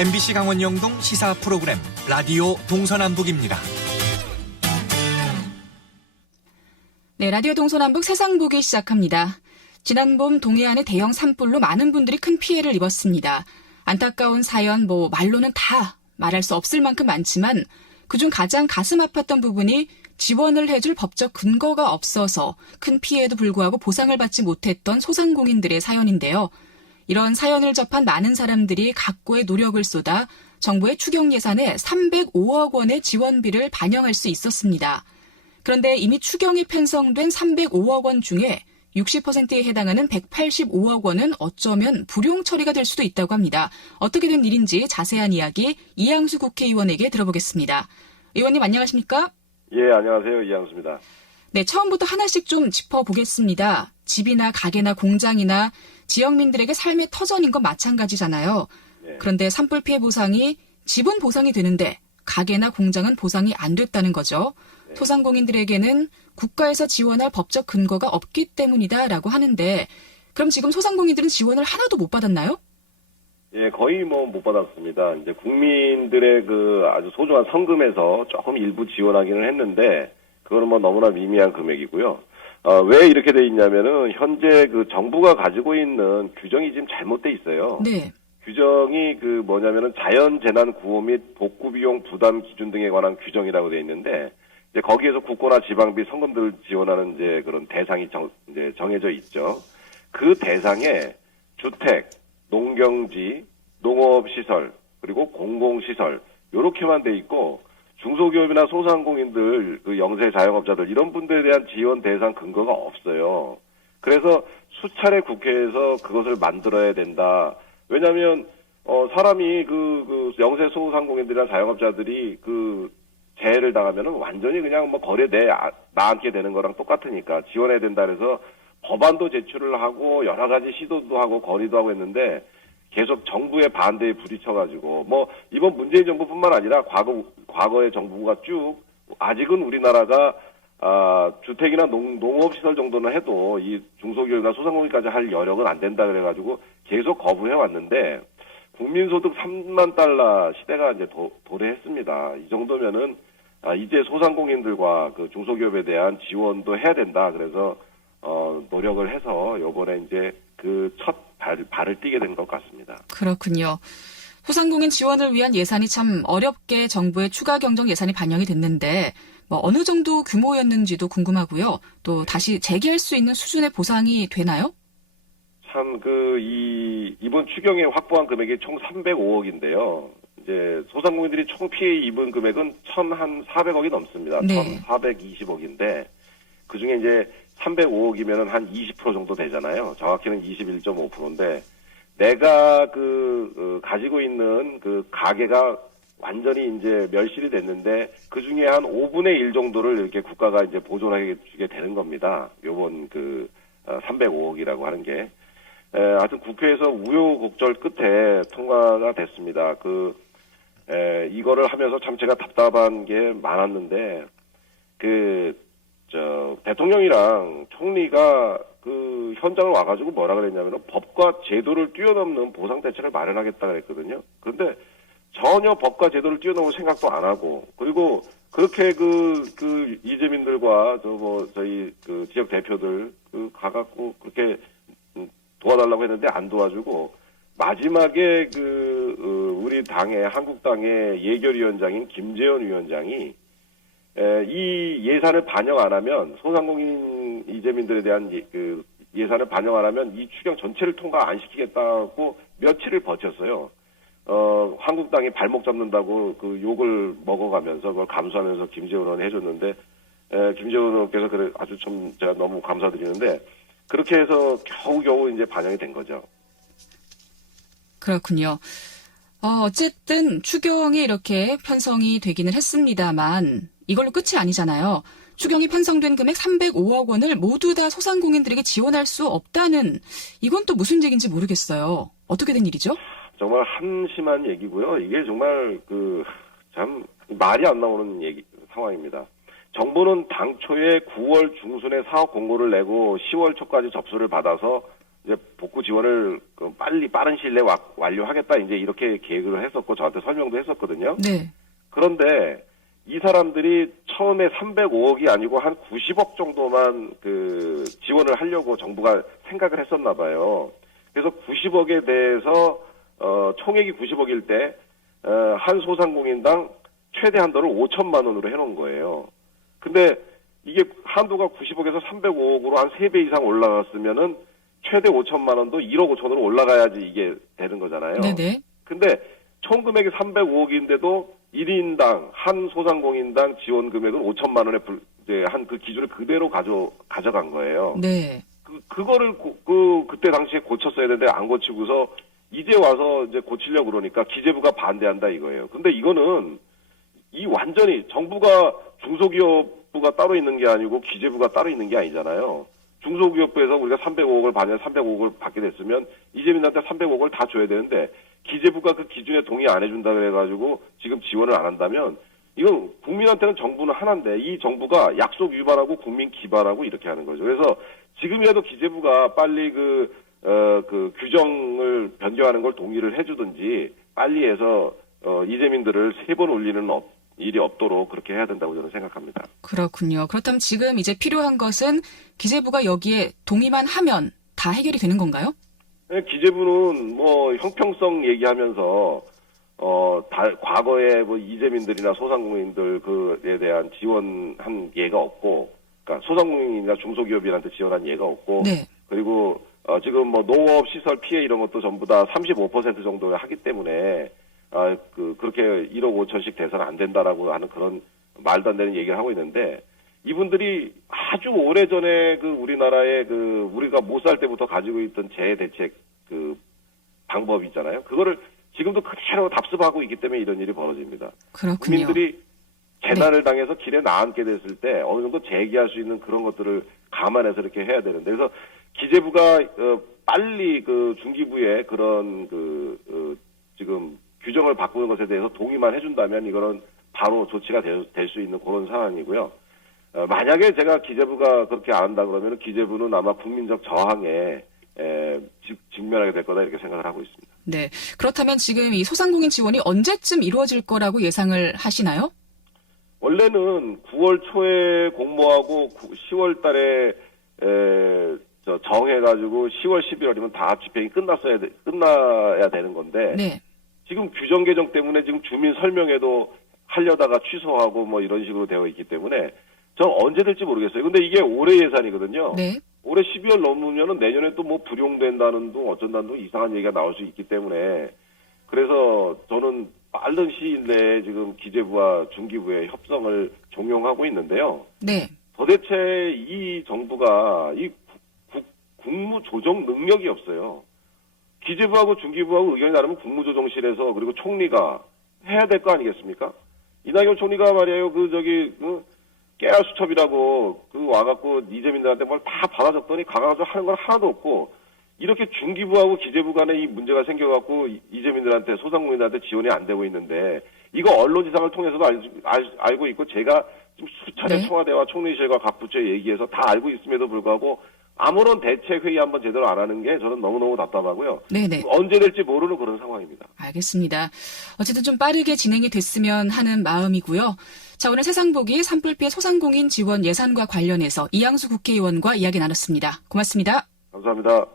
MBC 강원 영동 시사 프로그램 라디오 동서남북입니다. 네, 라디오 동서남북 세상 보기 시작합니다. 지난 봄 동해안의 대형 산불로 많은 분들이 큰 피해를 입었습니다. 안타까운 사연, 말로는 다 말할 수 없을 만큼 많지만 그중 가장 가슴 아팠던 부분이 지원을 해줄 법적 근거가 없어서 큰 피해에도 불구하고 보상을 받지 못했던 소상공인들의 사연인데요. 이런 사연을 접한 많은 사람들이 각고의 노력을 쏟아 정부의 추경 예산에 305억 원의 지원비를 반영할 수 있었습니다. 그런데 이미 추경이 편성된 305억 원 중에 60%에 해당하는 185억 원은 어쩌면 불용 처리가 될 수도 있다고 합니다. 어떻게 된 일인지 자세한 이야기 이양수 국회의원에게 들어보겠습니다. 의원님 안녕하십니까? 예, 안녕하세요. 이양수입니다. 네, 처음부터 하나씩 좀 짚어보겠습니다. 집이나 가게나 공장이나 지역민들에게 삶의 터전인 건 마찬가지잖아요. 네. 그런데 산불 피해 보상이 집은 보상이 되는데 가게나 공장은 보상이 안 됐다는 거죠. 네. 소상공인들에게는 국가에서 지원할 법적 근거가 없기 때문이다라고 하는데 그럼 지금 소상공인들은 지원을 하나도 못 받았나요? 예, 거의 못 받았습니다. 이제 국민들의 아주 소중한 성금에서 조금 일부 지원하기는 했는데 그거는 너무나 미미한 금액이고요. 왜 이렇게 돼 있냐면은 현재 정부가 가지고 있는 규정이 지금 잘못돼 있어요. 네. 규정이 뭐냐면은 자연재난 구호 및 복구비용 부담 기준 등에 관한 규정이라고 돼 있는데 이제 거기에서 국고나 지방비 성금들을 지원하는 이제 그런 대상이 이제 정해져 있죠. 그 대상에 주택, 농경지, 농업시설, 그리고 공공시설 요렇게만 돼 있고 중소기업이나 소상공인들, 영세 자영업자들 이런 분들에 대한 지원 대상 근거가 없어요. 그래서 수차례 국회에서 그것을 만들어야 된다. 왜냐하면 사람이 영세 소상공인들이나 자영업자들이 재해를 당하면은 완전히 그냥 거리에 나앉게 되는 거랑 똑같으니까 지원해야 된다 그래서 법안도 제출을 하고 여러 가지 시도도 하고 건의도 하고 했는데 계속 정부의 반대에 부딪혀가지고 이번 문재인 정부뿐만 아니라 과거의 정부가 쭉 아직은 우리나라가 주택이나 농업시설 정도는 해도 이 중소기업이나 소상공인까지 할 여력은 안 된다 그래가지고 계속 거부해 왔는데 국민소득 3만 달러 시대가 이제 도래했습니다. 이 정도면은 이제 소상공인들과 중소기업에 대한 지원도 해야 된다. 그래서 노력을 해서 요번에 이제 첫 발을 띄게 된 것 같습니다. 그렇군요. 소상공인 지원을 위한 예산이 참 어렵게 정부의 추가 경정 예산이 반영이 됐는데 어느 정도 규모였는지도 궁금하고요. 또 다시 재개할 수 있는 수준의 보상이 되나요? 참 이번 추경에 확보한 금액이 총 305억인데요. 이제 소상공인들이 총 피해 입은 금액은 1,400억이 넘습니다. 네. 1,420억인데 그중에 이제 305억이면은 한 20% 정도 되잖아요. 정확히는 21.5%인데 내가 가지고 있는 가게가 완전히 이제 멸실이 됐는데 그 중에 한 5분의 1 정도를 이렇게 국가가 이제 보존해 주게 되는 겁니다. 요번 305억이라고 하는 게. 하여튼 국회에서 우여곡절 끝에 통과가 됐습니다. 이거를 하면서 참 제가 답답한 게 많았는데, 대통령이랑 총리가 현장을 와가지고 뭐라 그랬냐면 법과 제도를 뛰어넘는 보상 대책을 마련하겠다 그랬거든요. 그런데 전혀 법과 제도를 뛰어넘을 생각도 안 하고, 그리고 그렇게 이재민들과 저희 지역 대표들 가갖고 그렇게 도와달라고 했는데 안 도와주고 마지막에 우리 한국당의 예결위원장인 김재원 위원장이 이 예산을 반영 안 하면 소상공인 이재민들에 대한 예산을 반영 안 하면 이 추경 전체를 통과 안 시키겠다고 며칠을 버텼어요. 한국당이 발목 잡는다고 욕을 먹어가면서 그걸 감수하면서 김재원 의원이 해줬는데 김재원 의원께서 아주 좀 제가 너무 감사드리는데 그렇게 해서 겨우겨우 이제 반영이 된 거죠. 그렇군요. 어쨌든 추경이 이렇게 편성이 되기는 했습니다만 이걸로 끝이 아니잖아요. 추경이 편성된 금액 305억 원을 모두 다 소상공인들에게 지원할 수 없다는 이건 또 무슨 얘기인지 모르겠어요. 어떻게 된 일이죠? 정말 한심한 얘기고요. 이게 정말 참 말이 안 나오는 상황입니다. 정부는 당초에 9월 중순에 사업 공고를 내고 10월 초까지 접수를 받아서 이제 복구 지원을 빨리 빠른 시일 내에 완료하겠다 이제 이렇게 계획을 했었고 저한테 설명도 했었거든요. 네. 그런데 이 사람들이 처음에 305억이 아니고 한 90억 정도만 그 지원을 하려고 정부가 생각을 했었나 봐요. 그래서 90억에 대해서 총액이 90억일 때 한 소상공인당 최대 한도를 5천만 원으로 해놓은 거예요. 근데 이게 한도가 90억에서 305억으로 한 3배 이상 올라갔으면은 최대 5천만 원도 1억 5천으로 올라가야지 이게 되는 거잖아요. 네네. 근데 총 금액이 305억인데도 1인당 한 소상공인당 지원 금액은 5천만 원에 한 그 기준을 그대로 가져간 거예요. 네. 그거를 그때 당시에 고쳤어야 되는데 안 고치고서 이제 와서 이제 고치려고 그러니까 기재부가 반대한다 이거예요. 근데 이거는 완전히 정부가 중소기업부가 따로 있는 게 아니고 기재부가 따로 있는 게 아니잖아요. 중소기업부에서 우리가 305억을 받으면 305억을 받게 됐으면 이재민한테 305억을 다 줘야 되는데 기재부가 그 기준에 동의 안 해준다 그래가지고 지금 지원을 안 한다면 이건 국민한테는 정부는 하나인데 이 정부가 약속 위반하고 국민 기반하고 이렇게 하는 거죠. 그래서 지금이라도 기재부가 빨리 그 규정을 변경하는 걸 동의를 해주든지 빨리 해서 이재민들을 3번 올리는 일이 없도록 그렇게 해야 된다고 저는 생각합니다. 그렇군요. 그렇다면 지금 이제 필요한 것은 기재부가 여기에 동의만 하면 다 해결이 되는 건가요? 네, 기재부는 뭐 형평성 얘기하면서 과거에 뭐 이재민들이나 소상공인들 그에 대한 지원한 예가 없고, 그러니까 소상공인이나 중소기업인한테 지원한 예가 없고, 네. 그리고 지금 뭐 농업 시설 피해 이런 것도 전부 다 35% 정도 하기 때문에 그렇게 1억 5천씩 돼서는 안 된다라고 하는 그런 말도 안 되는 얘기를 하고 있는데 이분들이 아주 오래전에 우리나라에 우리가 못 살 때부터 가지고 있던 재해 대책 방법 있잖아요. 그거를 지금도 그대로 답습하고 있기 때문에 이런 일이 벌어집니다. 그렇군요. 국민들이 재난을 당해서 길에 나앉게 됐을 때 어느 정도 재기할 수 있는 그런 것들을 감안해서 이렇게 해야 되는데 그래서 기재부가 빨리 중기부의 그런 지금 규정을 바꾸는 것에 대해서 동의만 해준다면 이거는 바로 조치가 될 수 있는 그런 상황이고요. 만약에 제가 기재부가 그렇게 안 한다 그러면 기재부는 아마 국민적 저항에 직면하게 될 거다 이렇게 생각을 하고 있습니다. 네. 그렇다면 지금 이 소상공인 지원이 언제쯤 이루어질 거라고 예상을 하시나요? 원래는 9월 초에 공모하고 10월 달에 정해가지고 10월, 11월이면 다 집행이 끝나야 되는 건데 네. 지금 규정 개정 때문에 지금 주민 설명회도 하려다가 취소하고 뭐 이런 식으로 되어 있기 때문에 전 언제 될지 모르겠어요. 근데 이게 올해 예산이거든요. 네. 올해 12월 넘으면은 내년에 또 뭐 불용된다는 둥 어쩐다는 둥 이상한 얘기가 나올 수 있기 때문에 그래서 저는 빠른 시일 내에 지금 기재부와 중기부의 협상을 종용하고 있는데요. 네. 도대체 이 정부가 이 국무조정 능력이 없어요. 기재부하고 중기부하고 의견이 다르면 국무조정실에서 그리고 총리가 해야 될 거 아니겠습니까? 이낙연 총리가 말이에요. 깨알수첩이라고 와갖고 이재민들한테 뭘 다 받아줬더니 가가지고 하는 건 하나도 없고 이렇게 중기부하고 기재부 간에 이 문제가 생겨갖고 이재민들한테 소상공인들한테 지원이 안 되고 있는데 이거 언론지상을 통해서도 알고 있고 제가 지금 수차례 네. 청와대와 총리실과 각 부처에 얘기해서 다 알고 있음에도 불구하고 아무런 대책 회의 한번 제대로 안 하는 게 저는 너무너무 답답하고요. 네네. 언제 될지 모르는 그런 상황입니다. 알겠습니다. 어쨌든 좀 빠르게 진행이 됐으면 하는 마음이고요. 자, 오늘 세상보기 산불 피해 소상공인 지원 예산과 관련해서 이양수 국회의원과 이야기 나눴습니다. 고맙습니다. 감사합니다.